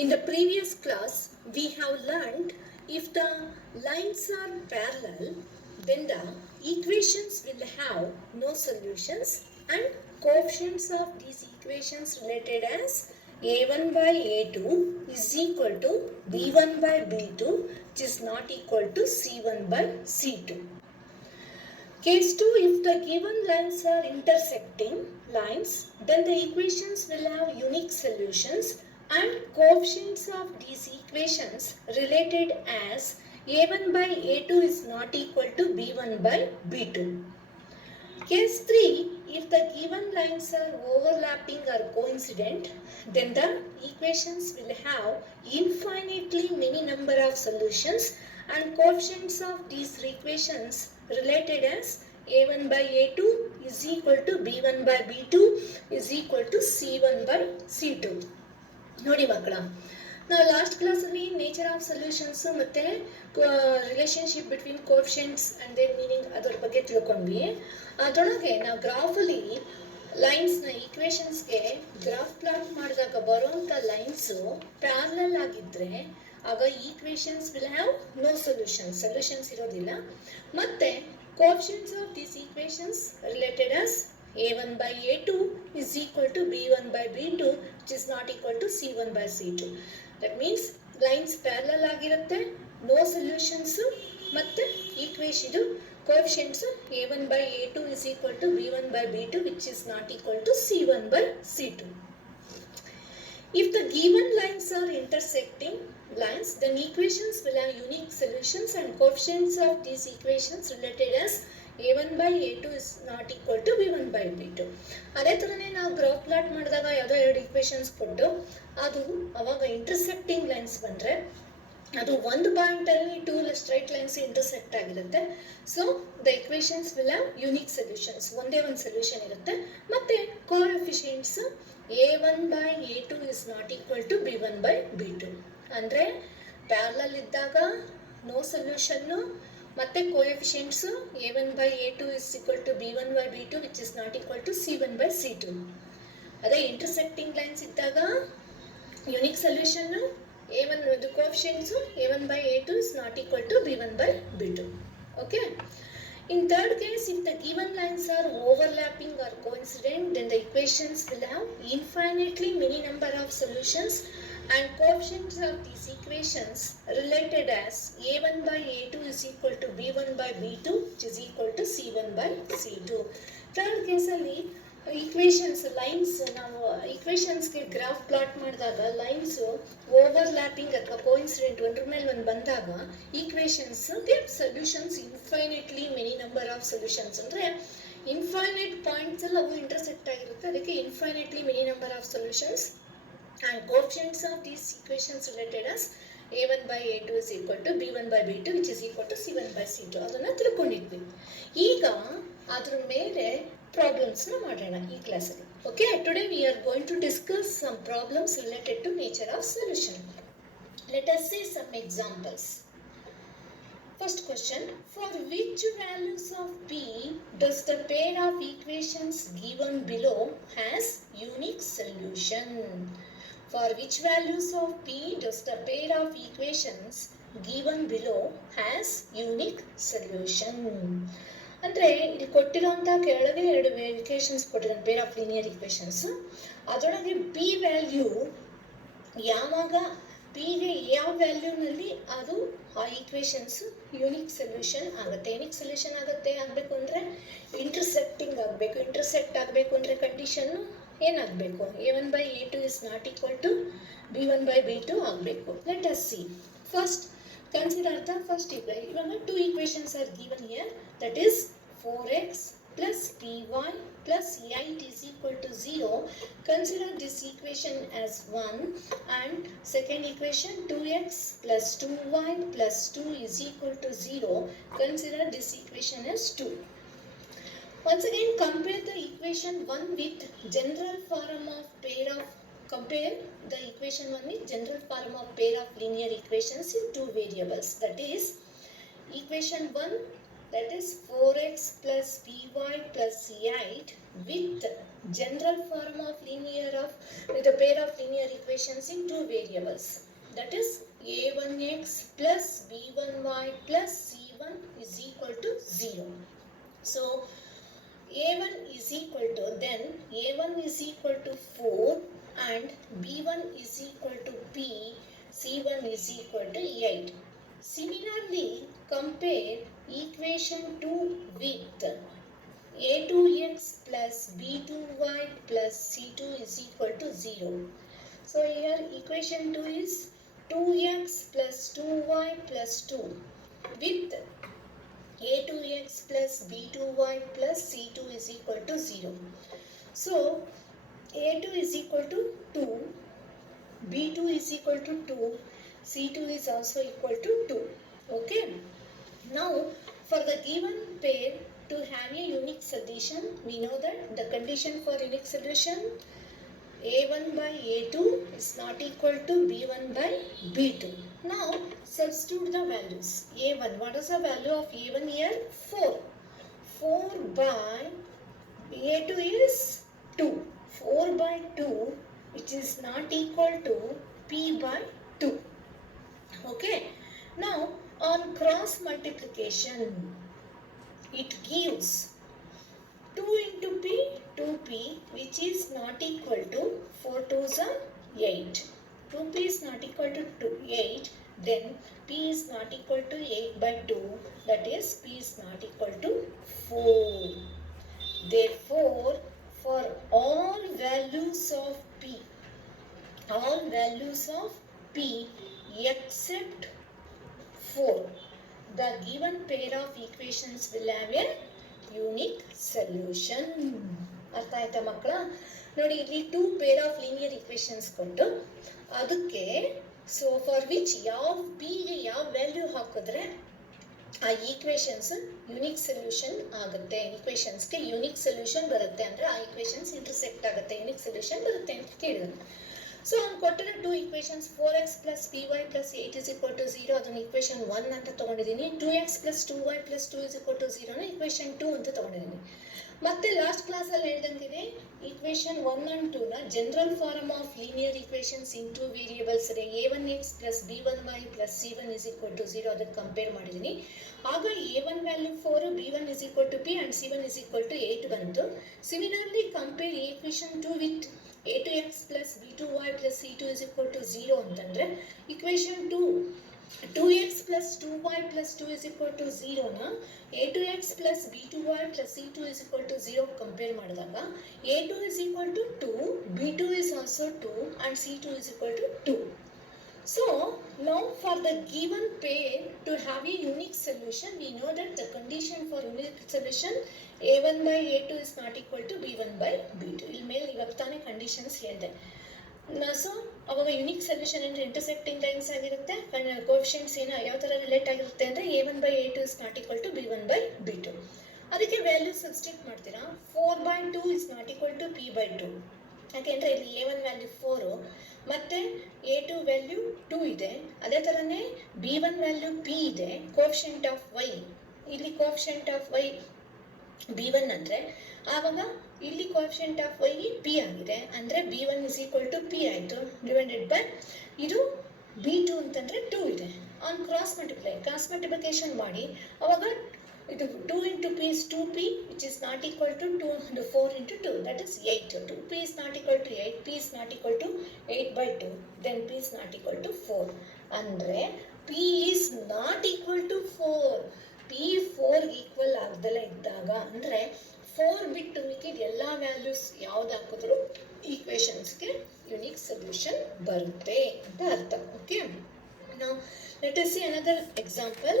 In the previous class, we have learned if the lines are parallel, then the equations will have no solutions and coefficients of these equations related as a1 by a2 is equal to b1 by b2, which is not equal to c1 by c2. Case 2, if the given lines are intersecting lines, then the equations will have unique solutions and coefficients of these equations related as a1 by a2 is not equal to b1 by b2. Case 3, if the given lines are overlapping or coincident, then the equations will have infinitely many number of solutions and coefficients of these equations related as a1 by a2 is equal to b1 by b2 is equal to c1 by c2. ನೋಡಿ ಮಕ್ಕಳ, ನಾವು last ಕ್ಲಾಸಲ್ಲಿ nature of solutions ಮತ್ತು relationship between coefficients and their meaning ಅದ್ರ ಬಗ್ಗೆ ತಿಳ್ಕೊಂಡ್ವಿ. ಅದರೊಳಗೆ ನಾವು ಗ್ರಾಫಲ್ಲಿ ಲೈನ್ಸ್ನ ಈಕ್ವೇಷನ್ಸ್ಗೆ ಗ್ರಾಫ್ ಪ್ಲಾಟ್ ಮಾಡಿದಾಗ ಬರುವಂಥ ಲೈನ್ಸು ಪ್ಯಾರಲಲ್ ಆಗಿದ್ದರೆ ಆಗ equations will have no solutions ಇರೋದಿಲ್ಲ. ಮತ್ತು coefficients of these equations related as a1 by a2 is equal to b1 by b2 which is not equal to c1 by c2. That means lines parallel ಆಗಿರುತ್ತೆ, no solutions, ಮತ್ತೆ equation coefficients a1 by a2 is equal to b1 by b2 which is not equal to c1 by c2. If the given lines are intersecting lines, then equations will have unique solutions and coefficients of these equations related as a1 by a2 is not equal to b1 by b2. ಅದೇ ಥರನೇ ನಾವು graph plot ಮಾಡಿದಾಗ ಯಾವುದೋ ಎರಡು equations ಕೊಟ್ಟು ಅದು ಅವಾಗ intersecting lines ಬಂದರೆ ಅದು ಒಂದು ಪಾಯಿಂಟಲ್ಲಿ ಟೂ ಸ್ಟ್ರೈಟ್ ಲೈನ್ಸ್ ಇಂಟರ್ಸೆಕ್ಟ್ ಆಗಿರುತ್ತೆ. So the equations will have unique solutions, ಒಂದೇ ಒಂದು ಸೊಲ್ಯೂಷನ್ ಇರುತ್ತೆ. ಮತ್ತು coefficients a1 by a2 is not equal to b1 by b2. ಅಂದರೆ ಪ್ಯಾರಲಲ್ ಇದ್ದಾಗ ನೋ ಸೊಲ್ಯೂಷನ್ನು, ಮತ್ತೆ coefficients a1 by a2 is equal to b1 by b2 which is not equal to c1 by c2. ಅದೇ intersecting lines ಇದ್ದಾಗ unique ಸೊಲ್ಯೂಷನ್ನು a1 coefficients a1 by a2 is not equal to b1 by b2. Okay. In third case, if the given lines are overlapping or coincident, then the equations will have infinitely many number of solutions and coefficients of these equations related as a1 by a2 is equal to b1 by b2 which is equal to c1 by c2. Third case ಅಲ್ಲಿ equations lines ನಾವು ಈಕ್ವೇಷನ್ಸ್ಗೆ graph plot ಮಾಡಿದಾಗ lines overlapping ಅಥವಾ coincident ಒಂದ್ರ ಮೇಲೆ ಒಂದು ಬಂದಾಗ ಈಕ್ವೇಷನ್ಸ್ಗೆ solutions infinitely many number of solutions, ಅಂದರೆ ಇನ್ಫೈನೈಟ್ ಪಾಯಿಂಟ್ಸ್ ಎಲ್ಲ ಅವು ಇಂಟರ್ಸೆಕ್ಟ್ ಆಗಿರುತ್ತೆ, ಅದಕ್ಕೆ infinitely many number of solutions and coefficients of these equations related as a1 by a2 is equal to b1 by b2 which is equal to c1 by c2. ಅದನ್ನು ತಿಳ್ಕೊಂಡಿದ್ವಿ. ಈಗ ಅದ್ರ ಮೇಲೆ ಪ್ರಾಬ್ಲಮ್ಸ್ನ ಮಾಡೋಣ ಈ ಕ್ಲಾಸಲ್ಲಿ. Okay, today we are going to discuss some problems related to nature of solution. Let us see some examples. First question, for which values of p does the pair of equations given below has unique solution? For which values of p does the pair of equations given below has unique solution? ಅಂದರೆ ಇಲ್ಲಿ ಕೊಟ್ಟಿರೋಂಥ ಕೆಳಗೆ ಎರಡು equations ಕೊಟ್ಟಿದ್ದಾರೆ, peer of linear equations. ಅದರೊಳಗೆ P value ಯಾವಾಗ ಪಿಗೆ ಯಾವ ವ್ಯಾಲ್ಯೂನಲ್ಲಿ ಅದು ಆ ಈಕ್ವೇಷನ್ಸ್ ಯುನಿಕ್ ಸೊಲ್ಯೂಷನ್ ಆಗುತ್ತೆ. ಯುನಿಕ್ ಸೊಲ್ಯೂಷನ್ ಆಗಬೇಕು ಅಂದರೆ ಇಂಟರ್ಸೆಕ್ಟಿಂಗ್ ಆಗಬೇಕು. ಇಂಟರ್ಸೆಕ್ಟ್ ಆಗಬೇಕು ಅಂದರೆ ಕಂಡೀಷನ್ನು ಏನಾಗಬೇಕು, a1 by a2 is not equal to b1 by b2 ಆಗಬೇಕು. Let us see. First consider the first equation. ಇವಾಗ two equations are given here, that is 4x plus py plus 8 is equal to 0. Consider this equation as 1 and second equation 2x plus 2y plus 2 is equal to 0. Consider this equation as 2. Once again, compare the equation 1 with general form of pair of compare the equation 1 with general form of pair of linear equations in two variables. That is equation 1, that is 4x plus py plus 8 with general form of with a pair of linear equations in two variables. That is a1x plus b1y plus c1 is equal to 0. So a1 is equal to, then a1 is equal to 4 and b1 is equal to b, c1 is equal to 8. Similarly, compare equation 2 with a2x plus b2y plus c2 is equal to 0. So here equation 2 is 2x plus 2y plus 2 with a2x plus b2y plus c2 is equal to 0. So a2 is equal to 2, b2 is equal to 2, c2 is also equal to 2. Okay. Now for the given pair to have a unique solution, we know that the condition for unique solution a1 by a2 is not equal to b1 by b2. Now substitute the values. a1, what is the value of a1 here? 4. 4 by a2 is 2. 4 by 2, which is not equal to p by 2. Okay. Now on cross multiplication, it gives 2 into p, 2p, which is not equal to 4 2s are 8. 2p is not equal to 8, then p is not equal to 8 by 2, that is p is not equal to 4. Therefore, for all values of p except 4, the given pair of equations will have a unique solution. ಅರ್ಥ ಆಯ್ತಾ ಮಕ್ಕಳ? ನೋಡಿ, ಇಲ್ಲಿ 2 peer of linear equations ಕೊಟ್ಟು ಅದಕ್ಕೆ for which ಯಾವ ಪಿಗೆ ಯಾವ ವ್ಯಾಲ್ಯೂ ಹಾಕಿದ್ರೆ ಆ ಈಕ್ವೇಶನ್ಸ್ ಯುನಿಕ್ ಸೊಲ್ಯೂಷನ್ ಆಗುತ್ತೆ, ಈಕ್ವೇಶನ್ಸ್ಗೆ ಯುನಿಕ್ ಸೊಲ್ಯೂಷನ್ ಬರುತ್ತೆ, ಅಂದರೆ ಆ ಈಕ್ವೇಶನ್ಸ್ ಇಂಟರ್ಸೆಕ್ಟ್ ಆಗುತ್ತೆ, ಯುನಿಕ್ ಸೊಲ್ಯೂಷನ್ ಬರುತ್ತೆ ಅಂತ ಕೇಳಿದ್ರು. ಸೊ ಅವ್ನು ಕೊಟ್ಟಿರೋ 2 equations 4x plus py plus 8 is equal to 0, ಅದನ್ನು ಈಕ್ವೇಶನ್ 1 ಅಂತ ತೊಗೊಂಡಿದ್ದೀನಿ. 2x plus 2y plus 2 is equal to 0ನ ಈಕ್ವೇಶನ್ 2 ಅಂತ ತೊಗೊಂಡಿದ್ದೀನಿ. ಮತ್ತೆ ಲಾಸ್ಟ್ ಕ್ಲಾಸಲ್ಲಿ ಹೇಳ್ದಂಗೆ ಈಕ್ವೇಶನ್ 1 ಆ್ಯಂಡ್ 2ನ general form of linear equations in two variables a1x plus b1y plus c1 is equal to 0 ಅದನ್ನು ಕಂಪೇರ್ ಮಾಡಿದ್ದೀನಿ. ಆಗ a1 value 4, b1 is equal to p and c1 is equal to 8 ಬಂತು. Similarly compare equation 2 with a2x plus b2y plus c2 is equal to 0 ಅಂತಂದ್ರೆ equation 2x plus 2y plus 2 is equal to 0 ನ a2x plus b2y plus c2 is equal to 0 ಕಂಪೇರ್ ಮಾಡಿದಾಗ a2 is equal to 2, b2 is also 2 and c2 is equal to 2. So now for the given pair to have a unique solution, we know that the condition for unique solution a1 by a2 is not equal to b1 by b2. ಇಲ್ಲಿ ಮೇಲೆ ಇವಾಗ ತಾನೇ conditions ಹೇಳಿದೆ. So ಅವಾಗ unique solution ಅಂದರೆ intersecting lines ಆಗಿರುತ್ತೆ, coefficients ಯಾವ ಥರ ರಿಲೇಟ್ ಆಗಿರುತ್ತೆ ಅಂದರೆ a1 by a2 is not equal to b1 by b2. ಅದಕ್ಕೆ ವ್ಯಾಲ್ಯೂ ಸಬ್ಸ್ಟಿಟ್ಯೂಟ್ ಮಾಡ್ತೀರಾ. 4 by 2 is not equal to p by 2. ಯಾಕೆಂದರೆ ಇಲ್ಲಿ a1 ವ್ಯಾಲ್ಯೂ 4 ಮತ್ತು a2 ವ್ಯಾಲ್ಯೂ 2 ಇದೆ. ಅದೇ ಥರನೇ b1 ವ್ಯಾಲ್ಯೂ p ಇದೆ. ಕೋಎಫಿಷಿಯೆಂಟ್ ಆಫ್ y, ಇಲ್ಲಿ ಕೋಎಫಿಷಿಯೆಂಟ್ ಆಫ್ y b1 ಅಂದರೆ ಆವಾಗ ಇಲ್ಲಿ ಕೋಎಫಿಷಿಯೆಂಟ್ ಆಫ್ y p ಆಗಿದೆ, ಅಂದರೆ b1 is equal to p ಆಯಿತು, ಡಿವೈಡೆಡ್ ಬೈ ಇದು b2 ಅಂತಂದರೆ 2 ಇದೆ. ಆನ್ ಕ್ರಾಸ್ ಮಲ್ಟಿಪ್ಲಿಕೇಶನ್ ಮಾಡಿ ಅವಾಗ ಇದು 2 into p is 2p, which is not equal to 4 into 2, that is 8. 2p is not equal to 8, p is not equal to 8 by 2, then p is not equal to 4. ಅಂದರೆ p is not equal to 4. p 4 equal ಆಗ್ದಲೇ ಇದ್ದಾಗ, ಅಂದರೆ 4 ಬಿಟ್ಟು ಮಿಕ್ಕಿದ ಎಲ್ಲ values ಯಾವ್ದು ಹಾಕಿದ್ರು ಈಕ್ವೇಶನ್ಸ್ಗೆ unique solution ಬರುತ್ತೆ ಅಂತ ಅರ್ಥ. Okay. Now let us see another example.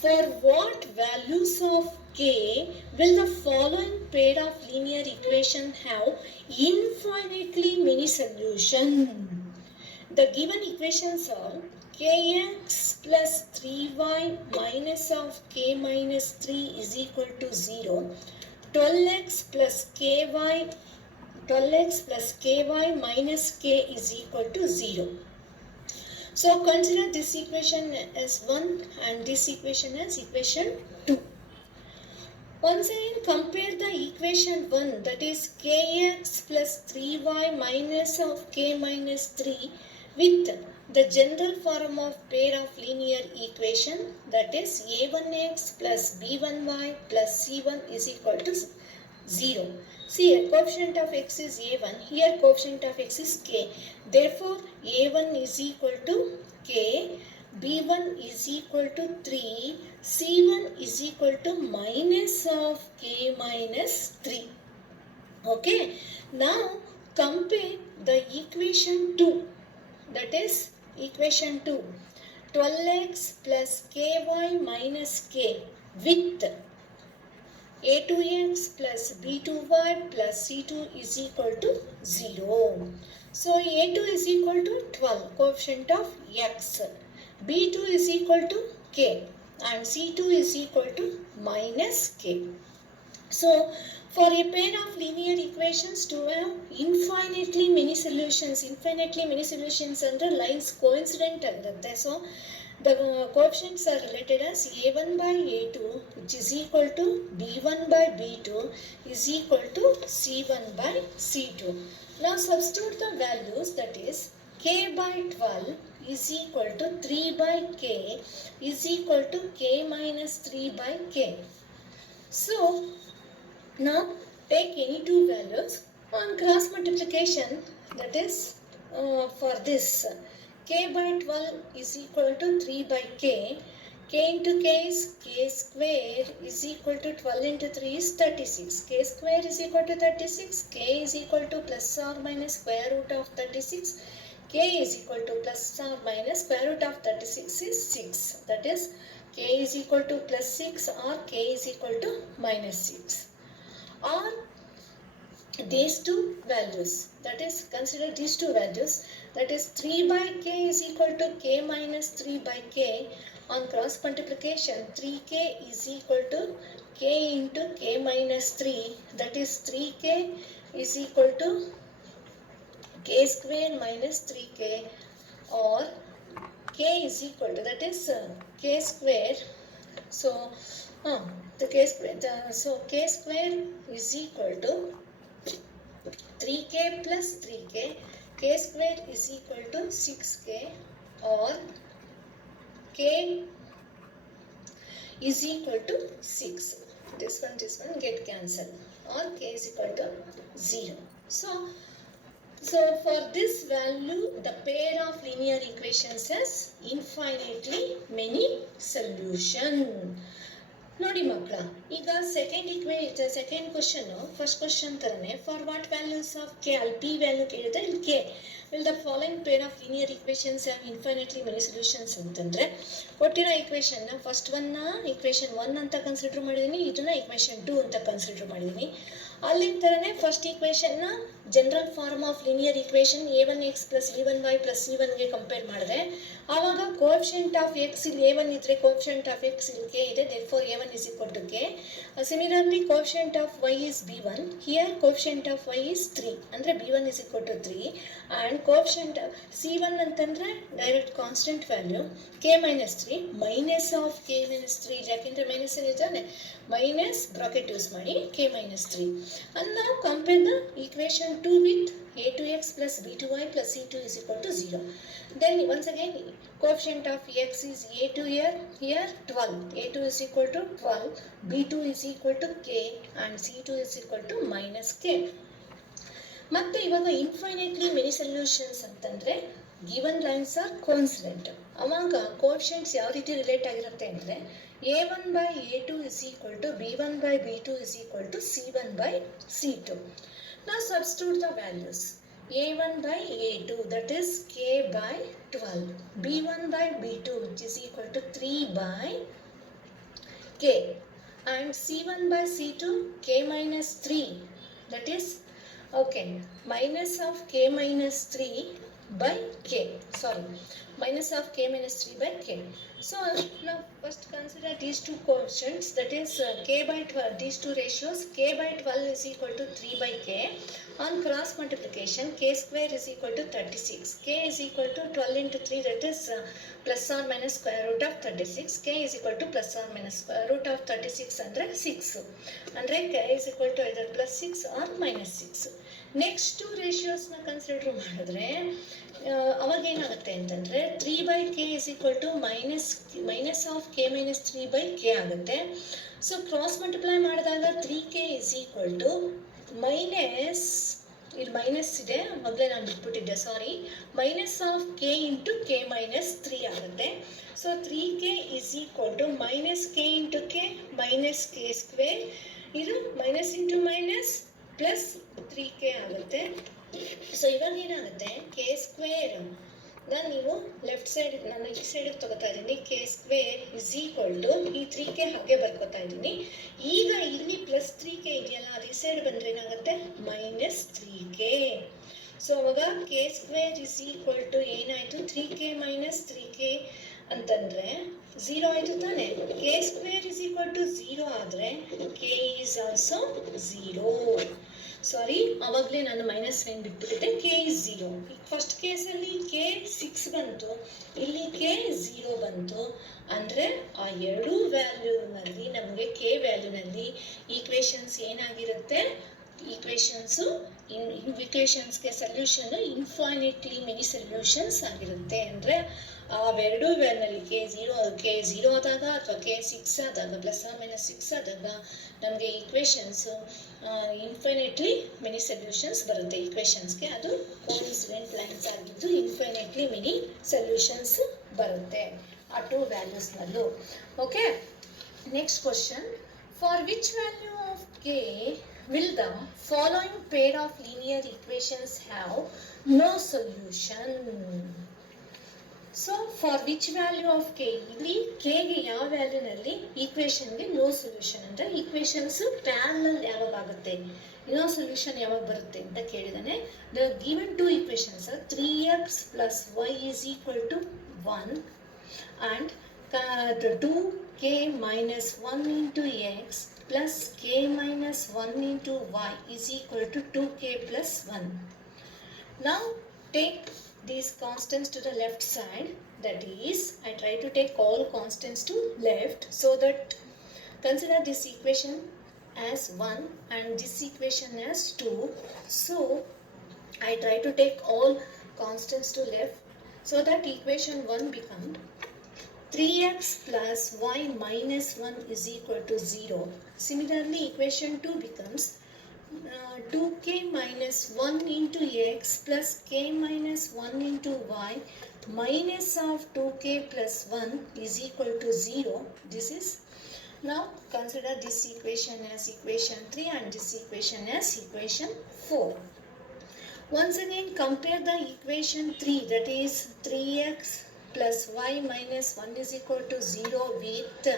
For what values of k will the following pair of linear equation have infinitely many solutions? The given equations are kx plus 3y minus of k minus 3 is equal to 0, 12x plus ky minus k is equal to 0. So consider this equation as 1 and this equation as equation 2. Once again compare the equation 1, that is kx plus 3y minus of k minus 3 with the general form of pair of linear equation, that is a1x plus b1y plus c1 is equal to 0. See, here coefficient of x is a1, here coefficient of x is k. Therefore, a1 is equal to k, b1 is equal to 3, c1 is equal to minus of k minus 3. Okay, now compare the equation 2, that is equation 2, 12x plus ky minus k with a2x plus b2y plus c2 is equal to 0. So a2 is equal to 12, coefficient of x. b2 is equal to k and c2 is equal to minus k. So for a pair of linear equations to have infinitely many solutions under lines coincident agirutte. So the coefficients are related as a1 by a2 which is equal to b1 by b2 is equal to c1 by c2. Now substitute the values, that is k by 12 is equal to 3 by k is equal to k minus 3 by k. So now take any two values on cross multiplication, that is for this k by 12 is equal to 3 by k. K into k is k square is equal to 12 into 3 is 36. K square is equal to 36. K is equal to plus or minus square root of 36. K is equal to plus or minus square root of 36 is 6. That is k is equal to plus 6 or k is equal to minus 6. Or these two values, that is consider these two values, that is 3 by k is equal to k minus 3 by k. On cross multiplication 3k is equal to k into k minus 3, that is 3k is equal to k square minus 3k, or k is equal to, that is k square. So the k square, so k square is equal to 3k plus 3k, k square is equal to 6k, or k is equal to 6. This one get cancelled, or k is equal to 0. So for this value, the pair of linear equations has infinitely many solutions. ನೋಡಿ ಮಕ್ಕಳ, ಈಗ second question first question ತರನೇ, for what values of K, ಅಲ್ಲಿ P value ಕೇಳಿದ್ರೆ ಇಲ್ಲಿ K will the following peer of linear equations have infinitely many solutions ಅಂತಂದರೆ, ಕೊಟ್ಟಿರೋ ಈಕ್ವೇಷನ್ನ first equation 1 ಅಂತ ಕನ್ಸಿಡರ್ ಮಾಡಿದ್ದೀನಿ, ಇದನ್ನ ಈಕ್ವೇಷನ್ 2 ಅಂತ ಕನ್ಸಿಡರ್ ಮಾಡಿದ್ದೀನಿ. ಅಲ್ಲಿನ ಥರನೇ ಫಸ್ಟ್ ಈಕ್ವೇಷನ್ನ general form of linear equation a1x plus b1y plus c1ಗೆ ಕಂಪೇರ್ ಮಾಡಿದೆ. ಆವಾಗ ಕೋಎಫಿಷಿಯಂಟ್ ಆಫ್ ಎಕ್ಸ್ ಇಲ್ಲಿ a1 ಇದ್ದರೆ ಕೋಎಫಿಷಿಯಂಟ್ ಆಫ್ ಎಕ್ಸ್ ಇಲ್ಲಿ k ಇದೆ, therefore a1 is equal to k. Similarly coefficient of y is b1, here coefficient of y is 3, ಅಂದರೆ b1 is equal to 3, and coefficient c1 ಅಂತಂದರೆ direct constant value k minus 3 minus of k minus 3, ಯಾಕೆಂದರೆ minus ಏನಿದ್ದಾನೆ minus bracket use ಮಾಡಿ k minus 3. And now compare the equation 2 with a2x plus b2y plus c2 is equal to 0. Then once again coefficient of x is a2 here 12, a2 is equal to 12, b2 is equal to k and c2 is equal to minus k. ಮತ್ತೆ ಇವಾಗ infinitely many solutions ಅಂತಂದರೆ given lines are coincident. ಅವಾಗ coefficients ಯಾವ ರೀತಿ relate ಆಗಿರುತ್ತೆ ಅಂದರೆ a1 by a2 is equal to b1 by b2 is equal to c1 by c2. Now substitute the values. a1 by a2, that is k by 12, b1 by b2 which is equal to 3 by k, and c1 by c2 k minus 3, that is okay minus of k minus 3 by k. Sorry, minus of k minus 3 by k. So now first consider these two quotients, that is k by 12, these two ratios, k by 12 is equal to 3 by k. On cross multiplication, k square is equal to 36. K is equal to 12 into 3, that is plus or minus square root of 36. K is equal to plus or minus square root of 36 under 6. Under k is equal to either plus 6 or minus 6. Next two ರೇಷಿಯೋಸ್ನ consider ಮಾಡಿದ್ರೆ ಅವಾಗ ಏನಾಗುತ್ತೆ ಅಂತಂದರೆ 3 by k is equal to minus of k minus 3 by k ಆಗುತ್ತೆ. So cross multiply ಮಾಡಿದಾಗ 3k is equal to minus, ಇಲ್ಲಿ minus ಇದೆ ಮೊದಲೇ ನಾನು ಬಿಟ್ಬಿಟ್ಟಿದ್ದೆ sorry, minus of k into k minus 3 ಆಗುತ್ತೆ. So 3k is equal to minus k into k minus k square, ಇದು minus into minus plus 3k ಆಗುತ್ತೆ. So ಇವಾಗ ಏನಾಗುತ್ತೆ, ಕೆ ಸ್ಕ್ವೇರ್ ನೀವು ಲೆಫ್ಟ್ ಸೈಡ್, ನಾನು ಈ ಸೈಡಿಗೆ ತಗೋತಾ ಇದ್ದೀನಿ, k square is equal to ಈ 3k ಹಾಗೆ ಬರ್ಕೋತಾ ಇದ್ದೀನಿ. ಈಗ ಇಲ್ಲಿ ಪ್ಲಸ್ 3k ಇದೆಯಲ್ಲ, ಅದು ಈ ಸೈಡ್ ಬಂದರೆ ಏನಾಗುತ್ತೆ ಮೈನಸ್ 3k. ಸೊ ಅವಾಗ k square is equal to ಏನಾಯಿತು 3k ಮೈನಸ್ 3k ಅಂತಂದರೆ 0 ಆಯಿತು ತಾನೆ. K square is equal to 0 ಆದರೆ ಕೆ ಈಸ್ ಆಲ್ಸೋ 0. ಸಾರಿ, ಆವಾಗಲೇ ನಾನು ಮೈನಸ್ ಸೈನ್ ಬಿಟ್ಬಿಟ್ಟಿದ್ದೆ. K is 0. ಫಸ್ಟ್ ಕೇಸಲ್ಲಿ ಕೆ 6 ಬಂತು, ಇಲ್ಲಿ ಕೆ 0 ಬಂತು. ಅಂದರೆ ಆ ಎರಡೂ ವ್ಯಾಲ್ಯೂನಲ್ಲಿ ನಮಗೆ ಕೆ ವ್ಯಾಲ್ಯೂನಲ್ಲಿ ಈಕ್ವೇಷನ್ಸ್ ಏನಾಗಿರುತ್ತೆ, ಈಕ್ವೇಷನ್ಸ್ಗೆ ಸೊಲ್ಯೂಷನ್ ಇನ್ಫೈನೈಟ್ಲಿ ಮೆನಿ ಸೊಲ್ಯೂಷನ್ಸ್ ಆಗಿರುತ್ತೆ. ಅಂದರೆ ಅವೆರಡೂ ವ್ಯಾಲ್ಯೂನಲ್ಲಿ ಕೆ ಝೀರೋ ಆದಾಗ ಅಥವಾ ಕೆ 6 ಆದಾಗ ಪ್ಲಸ್ ಆರ್ ಮೈನಸ್ 6 ಆದಾಗ ನಮಗೆ ಈಕ್ವೇಷನ್ಸು ಇನ್ಫೈನೈಟ್ಲಿ ಮೆನಿ ಸೊಲ್ಯೂಷನ್ಸ್ ಬರುತ್ತೆ. ಈಕ್ವೇಷನ್ಸ್ಗೆ ಅದು ಕೋಇನ್ಸಿಡೆಂಟ್ ಲೈನ್ಸ್ ಆಗಿದ್ದು ಇನ್ಫೈನೈಟ್ಲಿ ಮೆನಿ ಸೊಲ್ಯೂಷನ್ಸ್ ಬರುತ್ತೆ ಆ ಟೂ ವ್ಯಾಲ್ಯೂಸ್ನಲ್ಲೂ. Okay, next question, for which value of k will the following pair of linear equations have no solution? So for which value of k, ಇಲ್ಲಿ k ಗೆ ಯಾವ ವ್ಯಾಲ್ಯೂನಲ್ಲಿ ಈಕ್ವೇಷನ್ಗೆ no solution ಅಂದರೆ equations parallel ಯಾವಾಗ ಆಗುತ್ತೆ, ನೋ ಸೊಲ್ಯೂಷನ್ ಯಾವಾಗ ಬರುತ್ತೆ ಅಂತ ಕೇಳಿದಾನೆ. The given two equations 3x plus y is equal to 1 and the 2k minus 1 into x plus k minus 1 into y is equal to 2k plus 1. Now take these constants to the left side, that is I try to take all constants to left, so that consider this equation as 1 and this equation as 2. So I try to take all constants to left, so that equation 1 becomes 3x plus y minus 1 is equal to 0. Similarly, equation 2 becomes 2k minus 1 into x plus k minus 1 into y minus of 2k plus 1 is equal to 0. This is, now consider this equation as equation 3 and this equation as equation 4. Once again compare the equation 3, that is 3x plus y minus 1 is equal to 0 with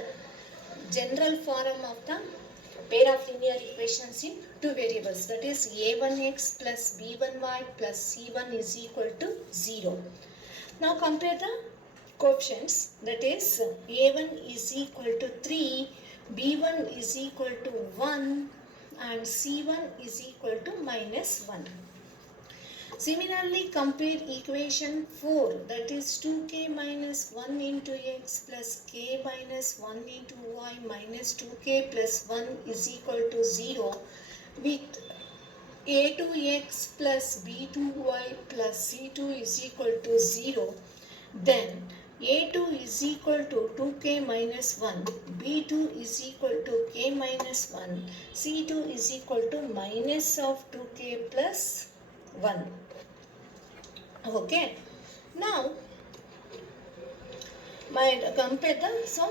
general form of the pair of linear equations in two variables, that is a1x plus b1y plus c1 is equal to 0. Now compare the coefficients, that is a1 is equal to 3, b1 is equal to 1 and c1 is equal to minus 1. Similarly, compare equation 4, that is 2k minus 1 into x plus k minus 1 into y minus 2k plus 1 is equal to 0 with a2x plus b2y plus c2 is equal to 0. Then a2 is equal to 2k minus 1, b2 is equal to k minus 1, c2 is equal to minus of 2k plus 1. Okay, now compare the, so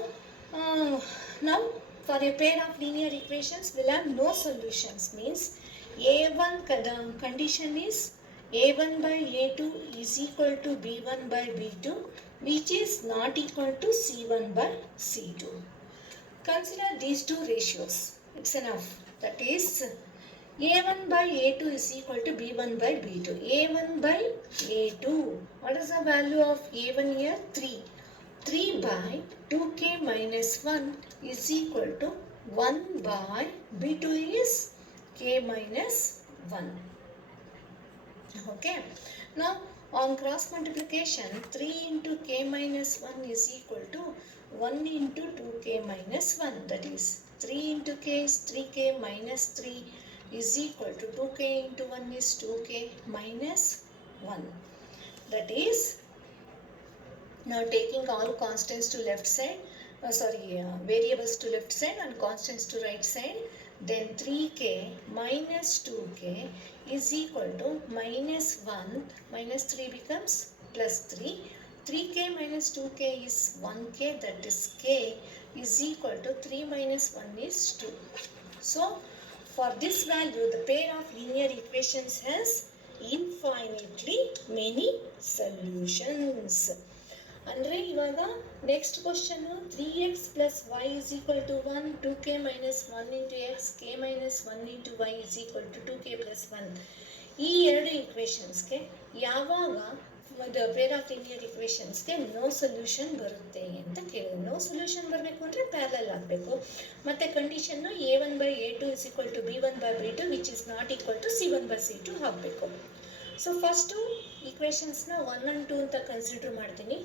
now for a pair of linear equations will have no solutions, means a1, the condition is a1 by a2 is equal to b1 by b2, which is not equal to c1 by c2. Consider these two ratios, it's enough. That is A1 by A2 is equal to B1 by B2. A1 by A2. What is the value of A1 here? 3. 3 by 2k minus 1 is equal to 1 by B2 is k minus 1. Okay. Now on cross multiplication, 3 into k minus 1 is equal to 1 into 2k minus 1. That is 3 into k is 3k minus 3 is equal to 2k into 1 is 2k minus 1. That is, now taking all constants to left side, variables to left side and constants to right side, then 3k minus 2k is equal to minus 1, minus 3 becomes plus 3. 3k minus 2k is 1k, that is k is equal to 3 minus 1 is 2. So, for this value, the pair of linear equations has infinitely many solutions. ಅಂದರೆ ಇವಾಗ next question 3x plus y is equal to 1, 2k minus 1 into x, k minus 1 into y is equal to 2k plus 1. ಈ ಎರಡು ಇಕ್ವೇಷನ್ಸ್ಗೆ ಯಾವಾಗ pair of linear ಇಕ್ವೇಷನ್ಸ್ಗೆ no solution ಬರುತ್ತೆ ಅಂತ ಕೇಳಿದ್ರು. ನೋ ಸೊಲ್ಯೂಷನ್ ಬರಬೇಕು ಅಂದರೆ ಪ್ಯಾರಲಲ್ ಆಗಬೇಕು. ಮತ್ತು condition A1 by A2 is equal to B1 by B2 which is not equal to C1 by C2 ಆಗಬೇಕು. ಸೊ ಫಸ್ಟು ಇಕ್ವೇಷನ್ಸ್ನ 1 and 2 ಅಂತ ಕನ್ಸಿಡರ್ ಮಾಡ್ತೀನಿ,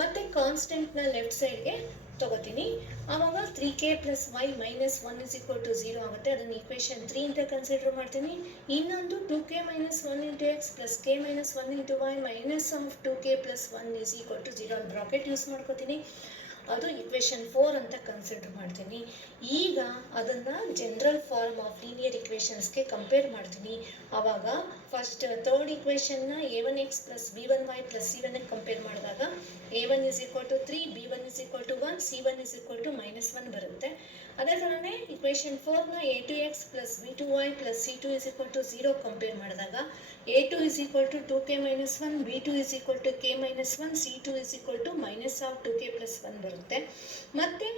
ಮತ್ತು ಕಾನ್ಸ್ಟೆಂಟ್ನ ಲೆಫ್ಟ್ ಸೈಡ್ಗೆ ತೊಗೋತೀನಿ. ಆವಾಗ 3k plus y minus 1 is equal to 0 ಆಗುತ್ತೆ. ಅದನ್ನು ಇಕ್ವೇಷನ್ 3 ಅಂತ ಕನ್ಸಿಡರ್ ಮಾಡ್ತೀನಿ. ಇನ್ನೊಂದು 2k minus 1 into x plus k minus 1 into y minus of 2k plus 1 is equal to 0 ಅಂತ ಬ್ರಾಕೆಟ್ ಯೂಸ್ ಮಾಡ್ಕೋತೀನಿ. ಅದು ಇಕ್ವೇಷನ್ 4 ಅಂತ ಕನ್ಸಿಡರ್ ಮಾಡ್ತೀನಿ. ಈಗ ಅದನ್ನು ಜನರಲ್ ಫಾರ್ಮ್ ಆಫ್ ಲೀನಿಯರ್ ಇಕ್ವೇಷನ್ಸ್ಗೆ ಕಂಪೇರ್ ಮಾಡ್ತೀನಿ. ಆವಾಗ ಫಸ್ಟ್ ಥರ್ಡ್ ಇಕ್ವೇಷನ್ನ A1x ಪ್ಲಸ್ B1y ಪ್ಲಸ್ C1ಗೆ ಕಂಪೇರ್ ಮಾಡಿದಾಗ A1 is equal to 3, B1 is equal to 1, C1 is equal to -1 ಬರುತ್ತೆ. ಅದೇ ಥರನೇ ಇಕ್ವೇಷನ್ 4ನ A2x plus B2y plus C2 is equal to 0 ಕಂಪೇರ್ ಮಾಡಿದಾಗ A2 is equal to 2k minus 1, B2 is equal to k minus 1, C2 is equal to minus of 2k plus 1 ಬರುತ್ತೆ. ಮತ್ತು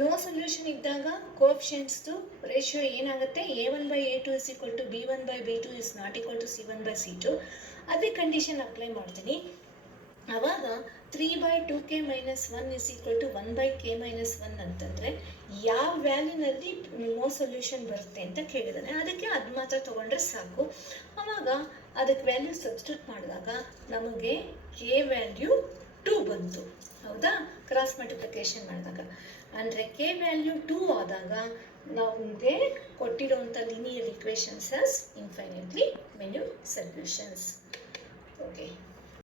no solution ಇದ್ದಾಗ ಕೋಎಫಿಷಿಯಂಟ್ಸ್ದು ರೇಷಿಯೋ ಏನಾಗುತ್ತೆ? A1 by A2 is equal to B1 by B2 is not equal to C1 by C2. ಅದೇ condition apply ಮಾಡ್ತೀನಿ. ಆವಾಗ 3 by 2k minus 1 is equal to 1 by k minus 1 ಅಂತಂದರೆ ಯಾವ ವ್ಯಾಲ್ಯೂನಲ್ಲಿ no solution ಬರುತ್ತೆ ಅಂತ ಕೇಳಿದ್ದಾನೆ. ಅದಕ್ಕೆ ಅದು ಮಾತ್ರ ತೊಗೊಂಡ್ರೆ ಸಾಕು. ಆವಾಗ ಅದಕ್ಕೆ ವ್ಯಾಲ್ಯೂ ಸಬ್ಸ್ಟಿಟ್ಯೂಟ್ ಮಾಡಿದಾಗ ನಮಗೆ ಕೆ ವ್ಯಾಲ್ಯೂ 2 ಬಂತು. ಹೌದಾ? ಕ್ರಾಸ್ ಮಲ್ಟಿಪ್ಲಿಕೇಶನ್ ಮಾಡಿದಾಗ ಅಂದರೆ ಕೆ ವ್ಯಾಲ್ಯೂ 2 ಆದಾಗ ನಮಗೆ ಕೊಟ್ಟಿರೋಂಥ linear equations has infinitely many solutions. Okay.